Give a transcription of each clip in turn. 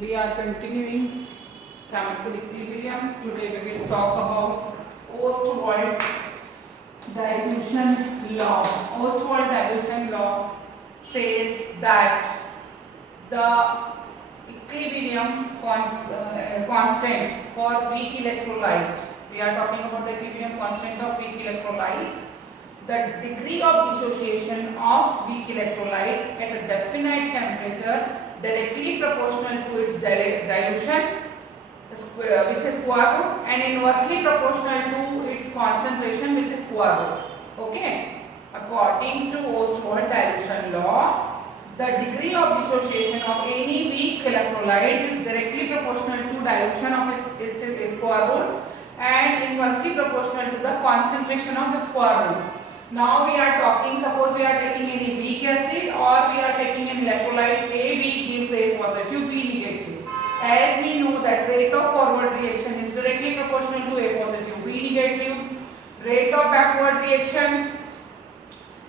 We are continuing chemical equilibrium. Today we will talk about Ostwald dilution law. Ostwald dilution law says that the equilibrium constant for weak electrolyte. We are talking about the equilibrium constant of weak electrolyte. The degree of dissociation of weak electrolyte at a definite temperature directly proportional to its dilution which is square root and inversely proportional to its concentration which is square root. Okay. According to Ostwald dilution law, the degree of dissociation of any weak electrolytes is directly proportional to dilution of its square root and inversely proportional to the concentration of the square root. Now we are talking, suppose we are taking any weak acid or we are taking an electrolyte AB gives A positive, B negative. As we know that rate of forward reaction is directly proportional to A positive, B negative. Rate of backward reaction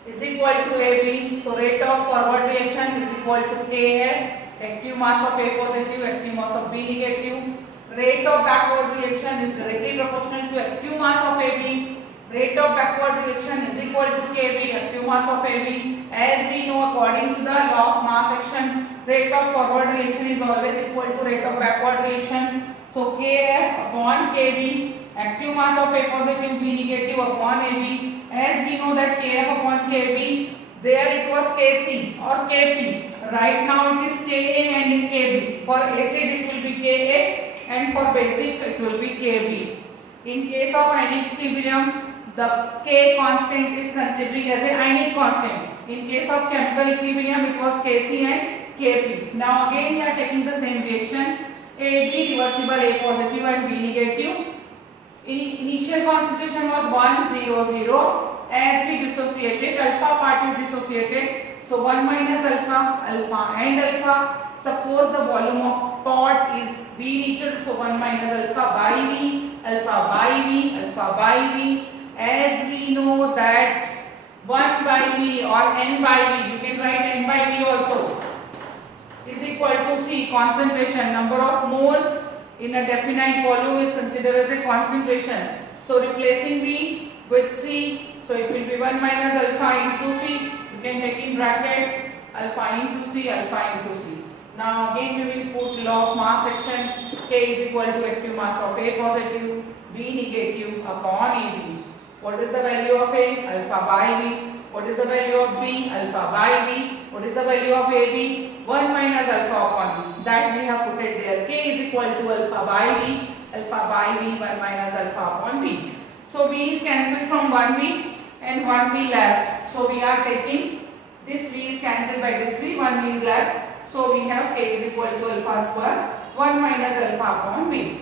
is equal to AB. So rate of forward reaction is equal to KF, active mass of A positive, active mass of B negative. Rate of backward reaction is directly proportional to active mass of AB. Rate of backward reaction is equal to Kb, active mass of Ab. As we know, according to the law of mass action, rate of forward reaction is always equal to rate of backward reaction. So Kf upon Kb, active mass of A positive, B negative upon Ab. As we know that Kf upon Kb, there it was Kc or Kp. Right now it is Ka and Kb. For acid it will be Ka and for basic it will be Kb. In case of ionic equilibrium, the K constant is considering as a ionic constant. In case of chemical equilibrium, it was Kc and Kp. Now again we are taking the same reaction. AB reversible A positive and B negative. Initial concentration was 100. As we dissociated, alpha part is dissociated. So 1 minus alpha, alpha and alpha. Suppose the volume of pot is V liter. So 1 minus alpha by V, alpha by V, alpha by V. As we know that 1 by V or N by V, you can write N by V also, is equal to C, concentration. Number of moles in a definite volume is considered as a concentration. So replacing V with C, so it will be 1 minus alpha into C. You can take in bracket alpha into C, alpha into C. Now again we will put law of mass action. K is equal to active mass of A positive, B negative upon AB. What is the value of A? Alpha by V. What is the value of B? Alpha by V. What is the value of AB? 1 minus alpha upon V. That we have put it there. K is equal to alpha by V. Alpha by V 1 minus alpha upon V. So V is cancelled from 1V and 1V left. So we are taking this V is cancelled by this V, 1V is left. So we have K is equal to alpha square 1 minus alpha upon V.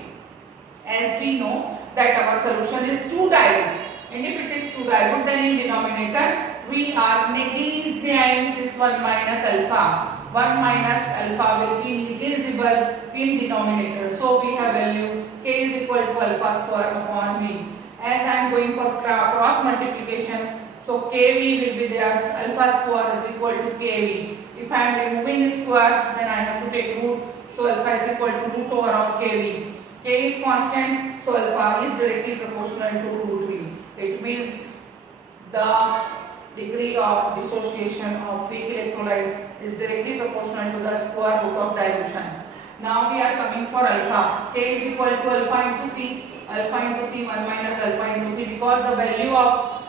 As we know that our solution is 2 dilute. And if it is 2 dilute, then in denominator we are negliging this 1 minus alpha. 1 minus alpha will be negligible in denominator. So we have value K is equal to alpha square upon V. As I am going for cross multiplication, so Kv will be there. Alpha square is equal to Kv. If I am removing square, then I have to take root. So alpha is equal to root over of Kv. K is constant, so alpha is directly proportional to root V. It means the degree of dissociation of weak electrolyte is directly proportional to the square root of dilution. Now we are coming for alpha. K is equal to alpha into C. Alpha into C 1 minus alpha into C, because the value of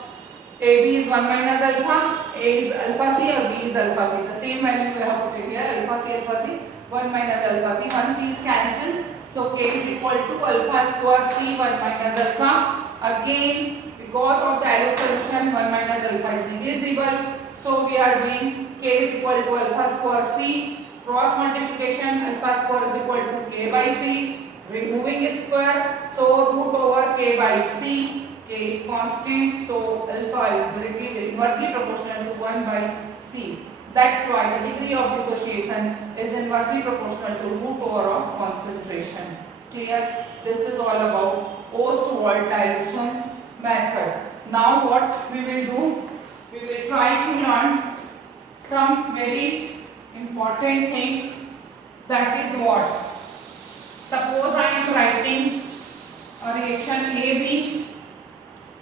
AB is 1 minus alpha, A is alpha C or B is alpha C. The same value we have put it here, alpha C, 1 minus alpha C. 1 C is cancelled. So K is equal to alpha square C 1 minus alpha. Again, because of dilute solution, 1 minus alpha is negligible. So we are doing K is equal to alpha square C. Cross multiplication, alpha square is equal to K by C. Removing square, so root over K by C. K is constant, so alpha is directly inversely proportional to 1 by C. That's why the degree of dissociation is inversely proportional to root over of concentration. Clear? This is all about Ostwald dilution method. Now what we will do? We will try to learn some very important thing That is what? Suppose I am writing a reaction AB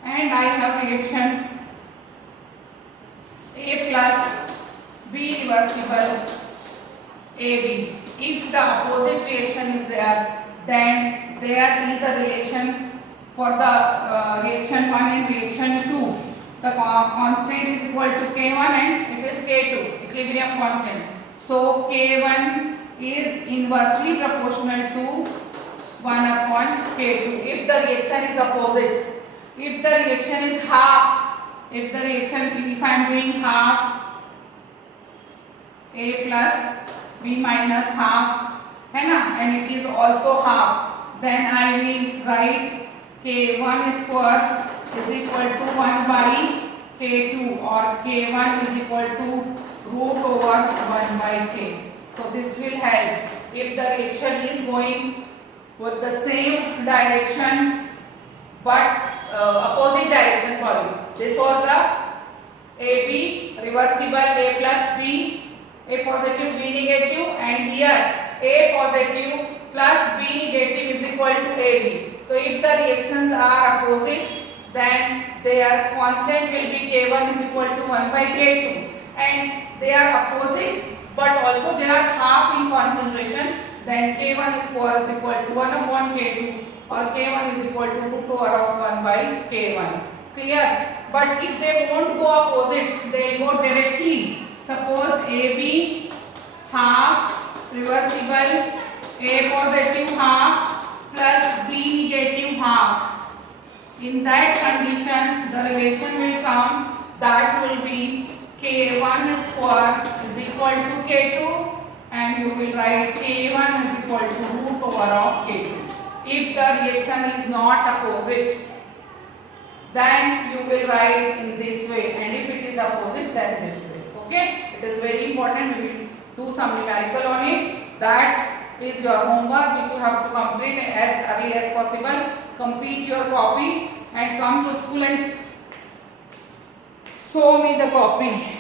and I have reaction A plus B reversible AB. If the opposite reaction is there, then there is a relation for the reaction 1 and reaction 2. The constant is equal to K1 and it is K2, equilibrium constant. So K1 is inversely proportional to 1 upon K2 if the reaction is opposite. If the reaction is half, if I am doing half A plus B minus half, है ना, and it is also half, then I will write K1 square is equal to 1 by K2 or K1 is equal to root over 1 by K. So this will help if the reaction is going with the same direction but opposite direction. Sorry, this was the AB reversible A plus B, A positive B negative, and here A positive plus B negative is equal to AB. So if the reactions are opposite, then their constant will be K1 is equal to 1 by K2, and they are opposite but also they are half in concentration, then K1 square is equal to 1 upon K2 or K1 is equal to root over of 1 by K1. Clear? But if they won't go opposite, they will go directly. Suppose AB half reversible A positive half plus B negative half. In that condition, the relation will come, that will be K1 square is equal to K2 and you will write K1 is equal to root over of K2. If the reaction is not opposite, then you will write in this way, and if it is opposite, then this way. Okay? It is very important. We will do some numerical on it. That is your homework which you have to complete as early as possible. Complete your copy and come to school and show me the copy.